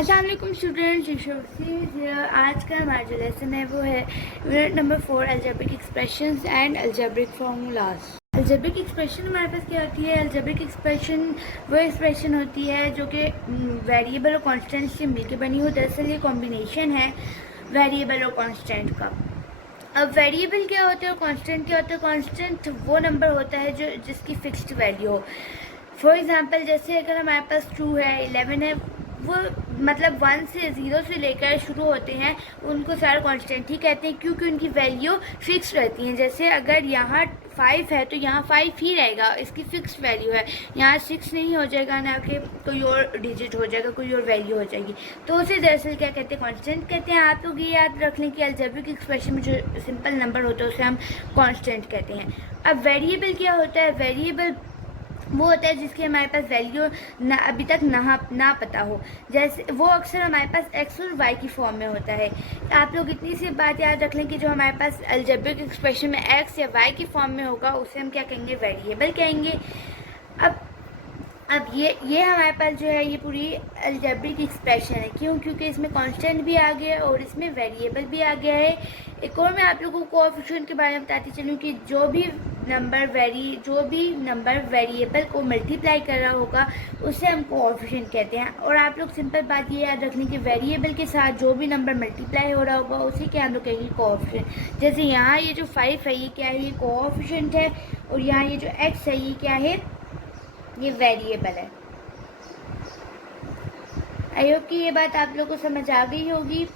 अस्सलाम वालेकुम स्टूडेंट्स, आज का हमारा जो लेसन है वो है unit number 4 algebraic expressions and algebraic formulas. Algebraic expression हमारे पास क्या होती है? अलजेब्रिक एक्सप्रेशन वो एक्सप्रेशन होती है जो कि वेरिएबल और कांस्टेंट से मिलकर बनी हो। दरअसल ये कॉम्बिनेशन है वेरिएबल और कांस्टेंट का। अब वेरिएबल क्या होता है और कांस्टेंट क्या होता है? कांस्टेंट वो नंबर होता है जो जिसकी फिक्स्ड वैल्यू हो। फॉर एग्जांपल जैसे अगर हमारे पास 2 है, 11 है, वो मतलब 1 से 0 से लेकर शुरू होते हैं, उनको सारे कांस्टेंट ही कहते हैं क्योंकि उनकी वैल्यू फिक्स रहती हैं। जैसे अगर यहाँ 5 है तो यहाँ 5 ही रहेगा, इसकी फिक्स वैल्यू है। यहाँ 6 नहीं हो जाएगा, ना कि कोई और डिजिट हो जाएगा, कोई और वैल्यू हो जाएगी, तो उसे दरअसल क्या कहते हैं? कांस्टेंट कहते हैं। आप लोग ये याद रख लें कि अलजेब्रिक एक्सप्रेशन में जो सिंपल नंबर होता है उसे हम कांस्टेंट कहते हैं। अब वेरिएबल क्या होता है? वेरिएबल वो होता है जिसकी हमारे पास वैल्यू अभी तक ना पता हो। जैसे वो अक्सर हमारे पास एक्स और वाई की फॉर्म में होता है। आप लोग इतनी सी बात याद रख लें कि जो हमारे पास अलजेब्रिक एक्सप्रेशन में एक्स या वाई की फॉर्म में होगा उसे हम क्या कहेंगे? वेरिएबल कहेंगे। अब ये हमारे पास जो है ये पूरी अलजेब्रिक एक्सप्रेशन है। क्यों? क्योंकि इसमें कांस्टेंट भी आ गया है और इसमें वेरिएबल भी आ गया है। एक और मैं आप लोगों को कोएफिशिएंट के बारे में बताती चलूँ कि जो भी नंबर वेरिएबल को मल्टीप्लाई कर रहा होगा उसे हम कोएफिशिएंट कहते हैं। और आप लोग सिंपल बात ये याद रखने कि वेरिएबल के साथ जो भी नंबर मल्टीप्लाई हो रहा होगा उसी के हम लोग कहेंगे कोएफिशिएंट। जैसे यहाँ ये जो 5 है ये क्या है? ये कोएफिशिएंट है। और यहाँ ये जो x है ये क्या है? ये वेरिएबल है। आई होप कि ये बात आप लोगों को समझ आ गई होगी।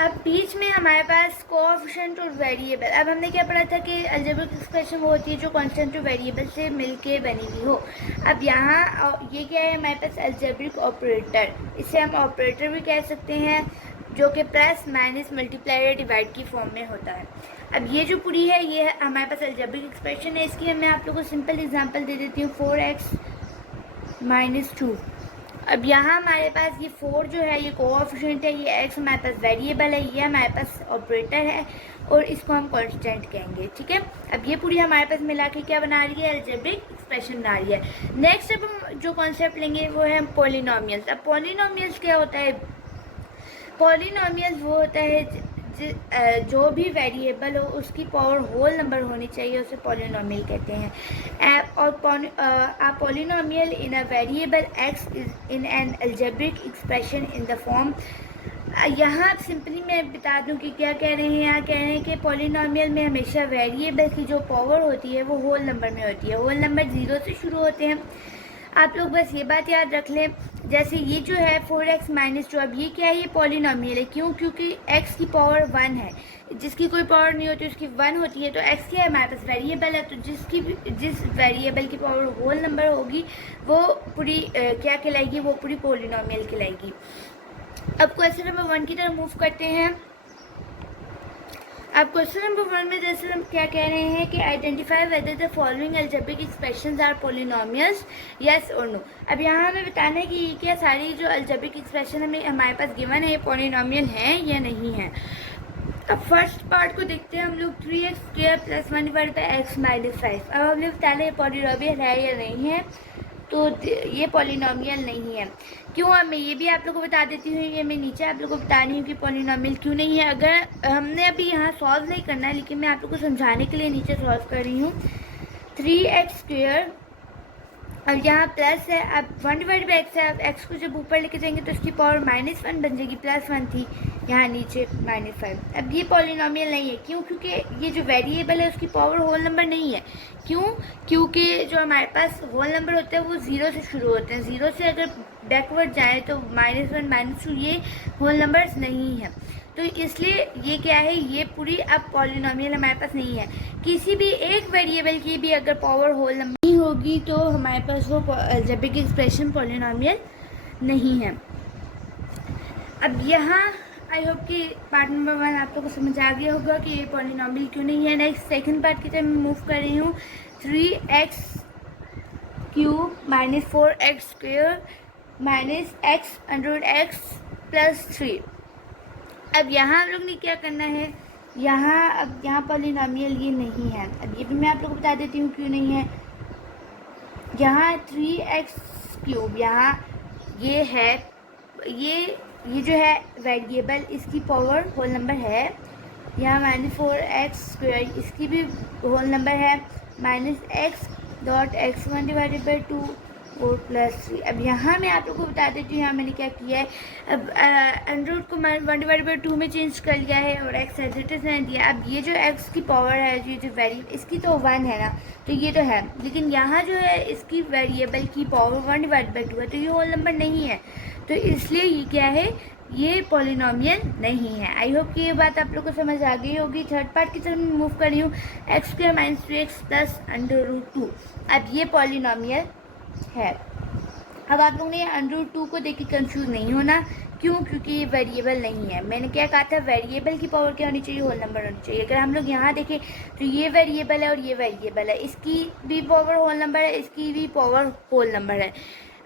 अब बीच में हमारे पास कोएफिशिएंट और वेरिएबल। अब हमने क्या पढ़ा था कि अलजेब्रिक एक्सप्रेशन वो होती है जो कांस्टेंट और वेरिएबल से मिलके बनी हुई हो। अब यहाँ ये क्या है? हमारे पास अलजेब्रिक ऑपरेटर, इसे हम ऑपरेटर भी कह सकते हैं, जो कि प्लस माइनस मल्टीप्लाई या डिवाइड की फॉर्म में होता है। अब ये जो पूरी है ये हमारे पास अलजेब्रिक एक्सप्रेशन है। इसकी मैं आप लोगों को सिंपल एग्जांपल दे देती हूँ, 4x - 2। अब यहाँ हमारे पास ये 4 जो है ये कोएफिशिएंट है, ये x हमारे पास वेरिएबल है, ये हमारे पास ऑपरेटर है और इसको हम कांस्टेंट कहेंगे। ठीक है। अब ये पूरी हमारे पास मिला के क्या बना रही है? अलजेब्रिक एक्सप्रेशन बना रही है। नेक्स्ट अब हम जो कॉन्सेप्ट लेंगे वो है पॉलिनोमियल्स। अब पॉलिनोमियल्स क्या होता है? पॉलिनोमियल्स वो होता है जो भी वेरिएबल हो उसकी पावर होल नंबर होनी चाहिए, उसे पॉलिनोमियल कहते हैं। और polynomial in a variable x is in an algebraic expression in the form. यहाँ सिंपली मैं बता दूं कि क्या कह रहे हैं। यहाँ कह रहे हैं कि पॉलिनोमियल में हमेशा वेरिएबल की जो पावर होती है वो होल नंबर में होती है। होल नंबर 0 से शुरू होते हैं। आप लोग बस ये बात याद रख लें। जैसे ये जो है 4x - 2, अब ये क्या है? ये पॉलिनोमियल है। क्यों? क्योंकि x की पावर 1 है, जिसकी कोई पावर नहीं होती उसकी 1 होती है, तो x क्या है? हमारे पास वेरिएबल है। तो जिस वेरिएबल की पावर होल नंबर होगी वो पूरी क्या कहलाएगी? वो पूरी पॉलिनोमियल कहलाएगी। अब क्वेश्चन नंबर 1 की तरफ मूव करते हैं। अब क्वेश्चन नंबर 1 में जैसे हम क्या कह रहे हैं कि identify whether the following algebraic expressions are polynomials, yes और नो। अब यहाँ हमें बताना है कि क्या सारी जो अलजेब्रिक एक्सप्रेशन हमें हमारे पास गिवन है पॉलिनोमियल हैं या नहीं है। अब फर्स्ट पार्ट को देखते हैं हम लोग, 3x² + 1 / x - 5। अब हम लोग पहले पॉलिनोमियल है या नहीं है, तो ये पॉलिनोमियल नहीं है। क्यों? मैं ये भी आप लोगों को बता देती हूँ, ये मैं नीचे आप लोगों को बता रही हूँ कि पॉलिनोमियल क्यों नहीं है। अगर हमने अभी यहाँ सॉल्व नहीं करना है, लेकिन मैं आप लोगों को समझाने के लिए नीचे सॉल्व कर रही हूँ। 3x², अब यहाँ प्लस है, अब 1/x है। अब x को जब ऊपर लेके जाएंगे तो इसकी पावर -1 बन जाएगी, +1 थी, यहाँ नीचे -5। अब ये पॉलिनोमियल नहीं है। क्यों? क्योंकि ये जो वेरिएबल है उसकी पावर होल नंबर नहीं है। क्यों? क्योंकि जो हमारे पास होल नंबर होते हैं वो 0 से शुरू होते हैं। 0 से अगर बैकवर्ड जाए तो -1 - 2 ये होल नंबर्स नहीं है। तो इसलिए ये क्या है? ये पूरी अब पॉलिनोमियल हमारे पास नहीं है। किसी भी एक वेरिएबल की भी अगर पावर होल नंबर नहीं होगी तो हमारे पास वो अलजेब्रिक एक्सप्रेशन पॉलिनोमियल नहीं है। अब यहाँ आई होप कि पार्ट नंबर 1 आप लोगों को समझ आ गया होगा कि ये पॉलिनोमियल क्यों नहीं है। नेक्स्ट सेकंड पार्ट की तरफ मैं मूव कर रही हूँ। 3x³ - 4x² - x + 3। अब यहाँ हम लोग ने क्या करना है? यहाँ पॉलिनोमियल ये नहीं है। अब ये भी मैं आप लोगों को बता देती हूँ क्यों नहीं है। यहाँ 3x³ यहाँ ये है, ये जो है वेरिएबल, इसकी पावर होल नंबर है। यहाँ -4x² इसकी भी होल नंबर है, -x.x1 डिवाइडेड बाई 2 और +3। अब यहाँ मैं आप लोगों को बता देती हूँ यहाँ मैंने क्या किया है। अब अंडर रूट को 1 डिवाइडेड बाई 2 में चेंज कर लिया है और x एज इट इज़ मैंने दिया। अब ये जो x की पावर है, ये जो वेरिएबल इसकी तो 1 है ना, तो ये तो है, लेकिन यहाँ जो है इसकी वेरिएबल की पावर 1 डिवाइड बाई 2 है, तो ये होल नंबर नहीं है, तो इसलिए ये क्या है, ये पॉलिनोमियल नहीं है। आई होप कि ये बात आप लोग को समझ आ गई होगी। थर्ड पार्ट की तरफ मूव कर रही हूँ। x² - 3x + √2। अब ये पॉलिनोमियल है। अब आप लोगों ने √2 को देख के कंफ्यूज नहीं होना। क्यों? क्योंकि ये वेरिएबल नहीं है। मैंने क्या कहा था, वेरिएबल की पावर क्या होनी चाहिए, होल नंबर होनी चाहिए। अगर हम लोग यहाँ देखें तो ये वेरिएबल है और ये वेरिएबल है, इसकी भी पावर होल नंबर है, इसकी भी पावर होल नंबर है।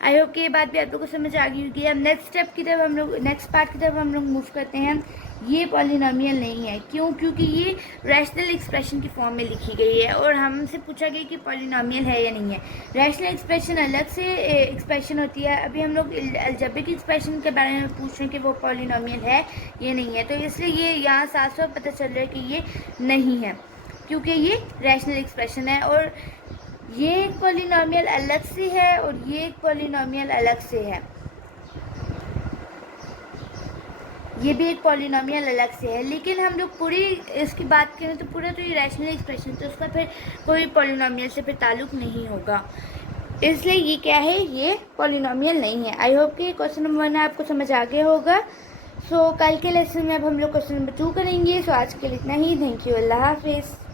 आई होप कि ये बात भी आप लोग को समझ आ गई होगी। अब नेक्स्ट स्टेप की तरफ हम लोग, नेक्स्ट पार्ट की तरफ हम लोग मूव करते हैं। ये पॉलिनोमियल नहीं है। क्यों? क्योंकि ये रैशनल एक्सप्रेशन की फॉर्म में लिखी गई है और हमसे पूछा गया कि पॉलिनोमियल है या नहीं है। रैशनल एक्सप्रेशन अलग से एक्सप्रेशन होती है। अभी हम लोग अलजेब्रिक एक्सप्रेशन के बारे में पूछ रहे हैं कि वो पॉलिनोमियल है या नहीं है, तो इसलिए ये यहाँ साफ साफ पता चल रहा है कि ये नहीं है, क्योंकि ये रैशनल एक्सप्रेशन है। और ये एक पॉलिनोमियल अलग से है और ये एक पॉलिनोमियल अलग से है, ये भी एक पॉलिनोमियल अलग से है। लेकिन हम लोग पूरी इसकी बात करें तो पूरा तो ये रैशनल एक्सप्रेशन, तो उसका फिर कोई पॉलिनोमियल से फिर ताल्लुक नहीं होगा, इसलिए ये क्या है, ये पॉलिनोमियल नहीं है। आई होप कि क्वेश्चन नंबर 1 आपको समझ आ गया होगा। सो कल के लेसन में अब हम लोग क्वेश्चन नंबर 2 करेंगे। सो आज के लिए इतना ही। Thank you. अल्लाह हाफिज़।